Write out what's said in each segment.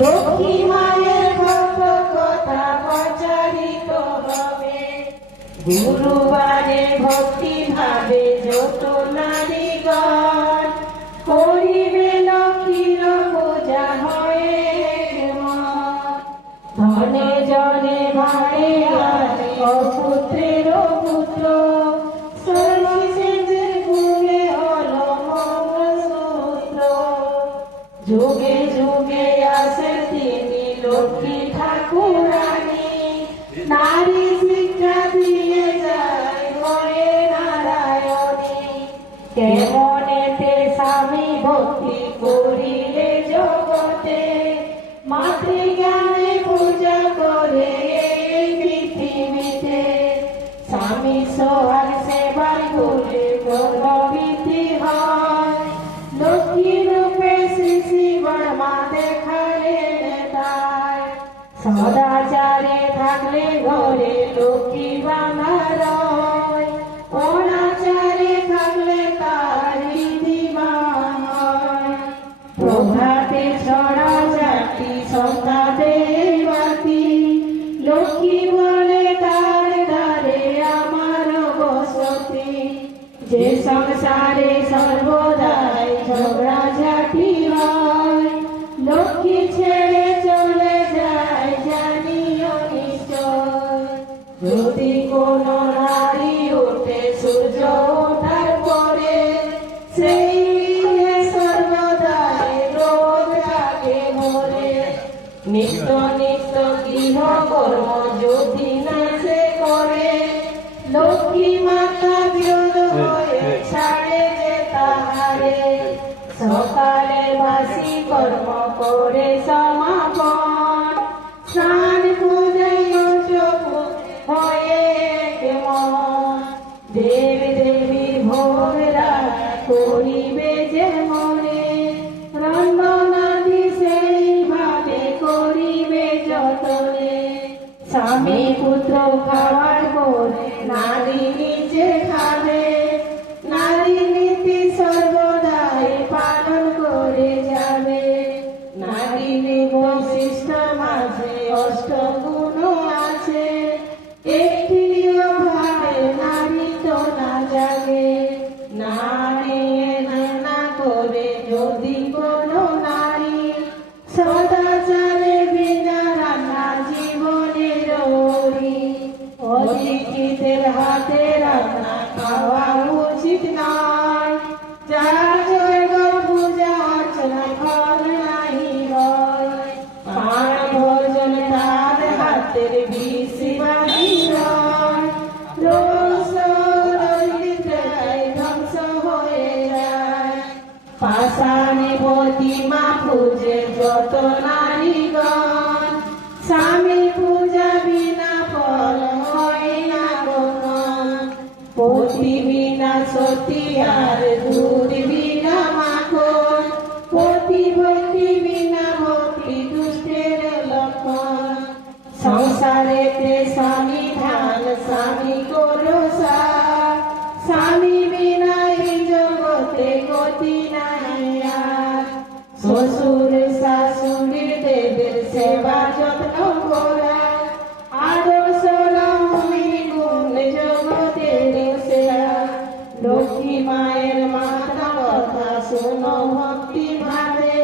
লক্ষ্মী মায়ের ভক্ত কথা প্রচারিত হবে, গুরুবারে ভক্তি ভাবে যত নারীগণ করিবে লক্ষ্মীর পূজা হয়ে ধনে জনে ভাড়ে গানে অপুত্রের পুত্র সর্বশেষের গুণে হল মঙ্গলসূত্র। যুগে যুগে আসে তিনি লক্ষ্মী ঠাকুরানী, নারী শিক্ষা দিয়ে যায় ঘরে নারায়ণী। কেমনেতে স্বামী ভক্তি করিলে জগতে, মাতৃজ্ঞানে পূজা করে এই পৃথিবীতে। স্বামী সোহাগ সেবার গুণে প্রভাবিতি হয়, লক্ষ্মী রূপে শ্রী বর্মা দেখালে তাই। সদাচারে থাকলে ঘরে লক্ষ্মী বাঁধা রয়, অনাচারে থাকলে তার বিধিবান হয়। প্রভাতে ছড়া জাতি সন্তাদের বাতি, লক্ষ্মী বলে তার দ্বারে আমার বসতি। যে সংসারে সর্বদাই ঝগড়া ঝাঁটি হয়, লক্ষ্মী ছেড়ে চলে যায় জানিও নিশ্চয়। যদি কোনো নারী ওঠে সূর্য ওঠার পরে, সেই সর্বদাই রোদ থাকে ভরে। নিত্য নিত্য গৃহ কর্ম যদি না সে করে, লক্ষ্মী মাতা বিরোধ হয়ে ছাড়ে যে তাহারে। সকালে বাসি কর্ম করে সমাপন, স্নান পূজায় হয়ে কেমন। দেব দেবীর ভোগ রাগ করিবে যে মনে, রন্ধনাদি সেইভাবে করিবে যতনে। স্বামী পুত্র খাওয়ার পরে নারী নিজে খাবে, নারী নীতি সর্বদাই পালন করে যাবে। নারীর বৈশিষ্ট্য মাঝে অষ্টগুণ আছে, একটিও ভাবে নারী তো না জাগে। না নিয়ে না করে যদি কোনো নারী, সদাচারে বিনা রান্না জীবনের ওরি। অতিথিদের হাতে রান্না খাওয়া উচিত নয়, যার জন্য পূজা অর্চনা ফল নাহি হয়। পান ভোজন তার হাতের বিষবাদী নয়, রোষ দরিদ্রতায় ধ্বংস হয়ে যায়। পাষাণে প্রতিমা পূজে যত নারীগণ, স্বামী পূজা বিনা ফল হয় না গ্রহণ। পতি বিনা সতী আর দুধ বিনা মাখন, পতি ভক্তি বিনা ভক্তি দুষ্টের লক্ষণ। সংসারেতে স্বামী ধান স্বামী করো সার, স্বামী বিনা এই জগতে গতি নাই আর। শ্বশুর শাশুড়ির দেবের সেবা যত্ন করা, আদর্শ রমণী গুণ জগতের সেরা। লক্ষ্মী মায়ের মাতা কথা শোনো ভক্তি ভাবে,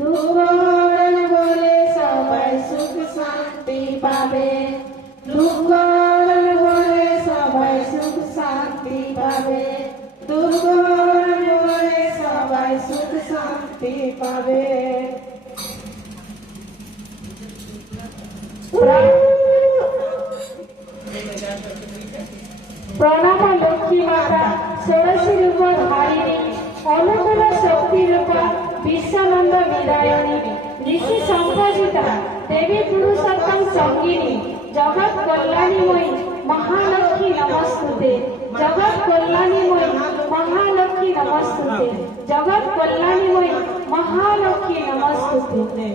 দুঃখ হরণ বলে সবাই সুখ শান্তি পাবে। দুঃখ হরণ বলে সবাই সুখ শান্তি পাবে, দুঃখ হরণ বলে সবাই সুখ শান্তি পাবে। প্রণাম লক্ষ্মী মাতা, ষোড়শী রূপ ধারিণী, অনুকূল শক্তি রূপা, বিশ্বানন্দ বিদায়িনী, ঋষি সম্পূজিতা, দেবী পুরুষোত্তম সঙ্গিনী, জগৎ কল্যাণীময়ী মহালক্ষ্মী নমস্তুতে। জগৎ কল্যাণীময়ী মহালক্ষ্মী নমস্তুতে। জগৎ কল্যাণীময়ী মহালক্ষ্মী নমস্তুতে।